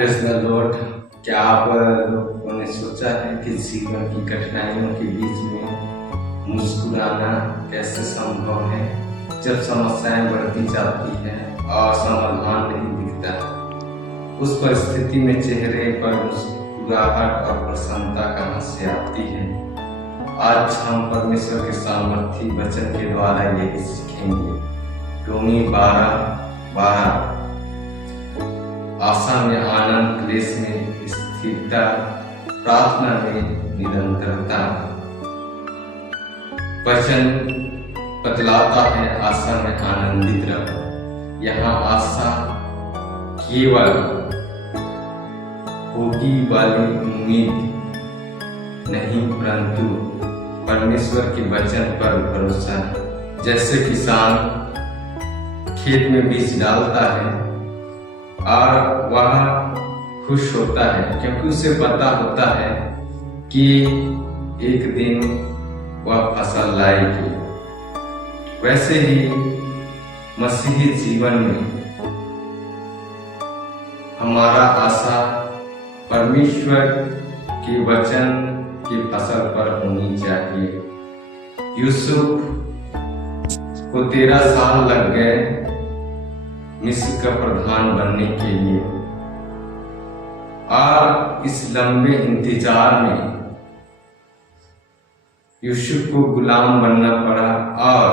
Krishna Lord, क्या आप लोगों ने सोचा है कि जीवन की कठिनाइयों के बीच में मुस्कुराना कैसे संभव है जब समस्याएं बढ़ती जाती हैं और समाधान नहीं दिखता? उस परिस्थिति में चेहरे पर मुस्कुराहट और प्रसन्नता कहाँ से आती है? आज हम परमेश्वर के सामर्थी वचन के द्वारा यही सीखेंगे। रोमी 12:12 आशा में आनंद, क्लेश में स्थिरता, प्रार्थना में निरंतरता। वचन बतलाता है आशा में आनंदित रहो। यहाँ आशा केवल होगी वाली उम्मीद नहीं, परंतु परमेश्वर के वचन पर भरोसा है। जैसे किसान खेत में बीज डालता है और वह खुश होता है क्योंकि उसे पता होता है कि एक दिन वह फसल लाएगी। वैसे ही मसीही जीवन में हमारा आशा परमेश्वर के वचन की फसल पर होनी चाहिए। यूसुफ को 13 साल लग गए मिस्र का प्रधान बनने के लिए, और इस लंबे इंतजार में यूसुफ को गुलाम बनना पड़ा और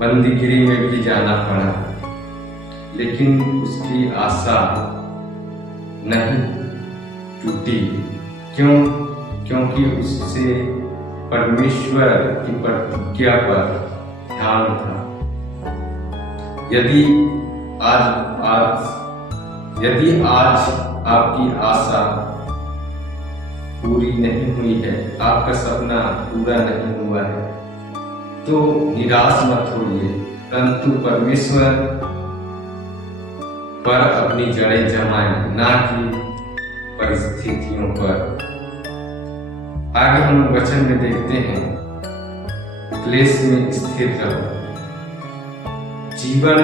बंदीगिरी में भी जाना पड़ा, लेकिन उसकी आशा नहीं टूटी। क्योंकि उससे परमेश्वर की प्रतिज्ञा पर ध्यान था। यदि आज आपकी आशा पूरी नहीं हुई है, आपका सपना पूरा नहीं हुआ है, तो निराश मत होइए, परंतु परमेश्वर पर अपनी जड़ें जमाएं, ना कि परिस्थितियों पर। आगे हम वचन में देखते हैं, क्लेश में स्थिर रहो। जीवन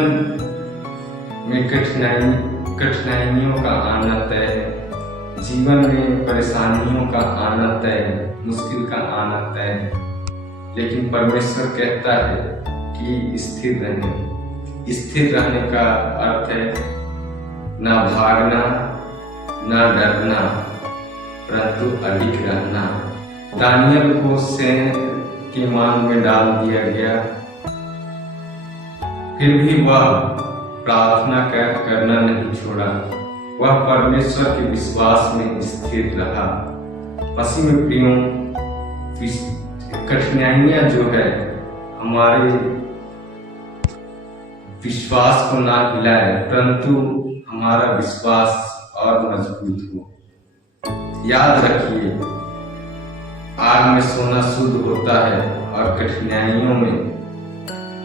में कठिनाइयों का आना तय है। जीवन में परेशानियों का आना तय है, मुश्किल का आना तय है, लेकिन परमेश्वर कहता है कि स्थिर रहने। स्थिर रहने का अर्थ है ना भागना, ना डरना, परंतु अडिग रहना। दानियल को सैन के मान में डाल दिया गया, फिर भी वह प्रार्थना करना नहीं छोड़ा। वह परमेश्वर के विश्वास में स्थिर रहा। मसीह में प्रियों, कठिनाइयां जो है हमारे विश्वास को ना हिलाए, परंतु हमारा विश्वास और मजबूत हो। याद रखिए, आग में सोना शुद्ध होता है और कठिनाइयों में,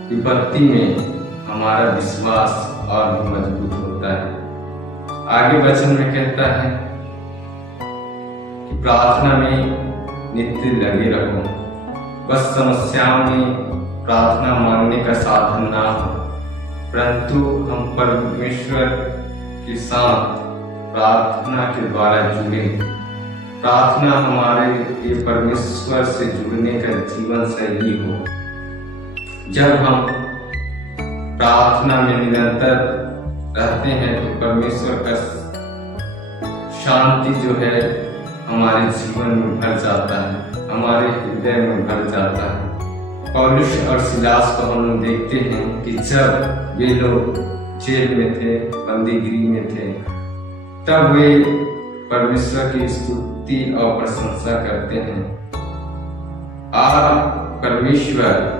विपत्ति में हमारा विश्वास और भी मजबूत होता है। आगे वचन में कहता है कि प्रार्थना में नित्य लगे रहो। बस समस्याओं में प्रार्थना मांगने का साधन ना हो, परंतु हम परमेश्वर के साथ प्रार्थना के द्वारा जुड़े। प्रार्थना हमारे लिए परमेश्वर से जुड़ने का जीवन शैली हो। जब हम प्रार्थना में निरंतर रहते हैं तो परमेश्वर का शांति जो है हमारे जीवन में भर जाता है, हमारे हृदय में भर जाता है। पौलुस और सिलास को हम देखते हैं कि जब वे लोग जेल में थे, बंदीगिरी में थे, तब वे परमेश्वर की स्तुति और प्रशंसा करते हैं, और परमेश्वर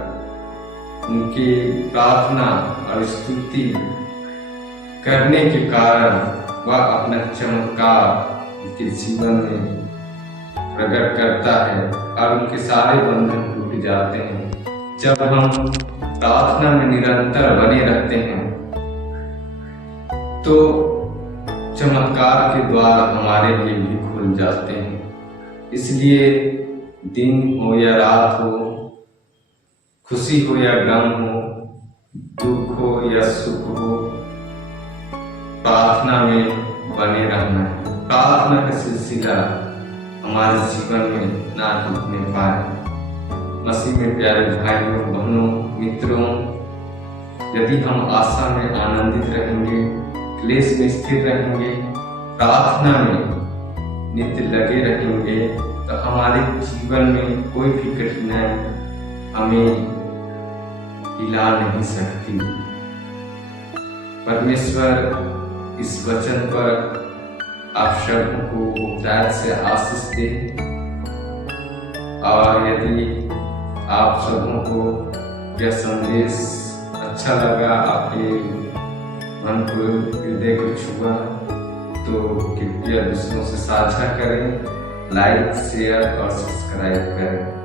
उनकी प्रार्थना और स्तुति करने के कारण वह अपना चमत्कार उनके जीवन में प्रकट करता है और उनके सारे बंधन टूट जाते हैं। जब हम प्रार्थना में निरंतर बने रहते हैं तो चमत्कार के द्वार हमारे लिए भी खुल जाते हैं। इसलिए दिन हो या रात हो, खुशी हो या गम हो, दुख हो या सुख हो, प्रार्थना में बने रहना है। प्रार्थना का सिलसिला हमारे जीवन में ना टूटने पाए। मसीह में प्यारे भाइयों बहनों मित्रों, यदि हम आशा में आनंदित रहेंगे, क्लेश में स्थिर रहेंगे, प्रार्थना में नित्य लगे रहेंगे, तो हमारे जीवन में कोई भी कठिनाई हमें हिला नहीं सकती। परमेश्वर इस वचन पर आप सबों को बहुतायत से आशीष दे, और यदि आप सबों को यह संदेश अच्छा लगा, आपके मन को हृदय को छुआ, तो कृपया दूसरों से साझा करें, लाइक शेयर और सब्सक्राइब करें।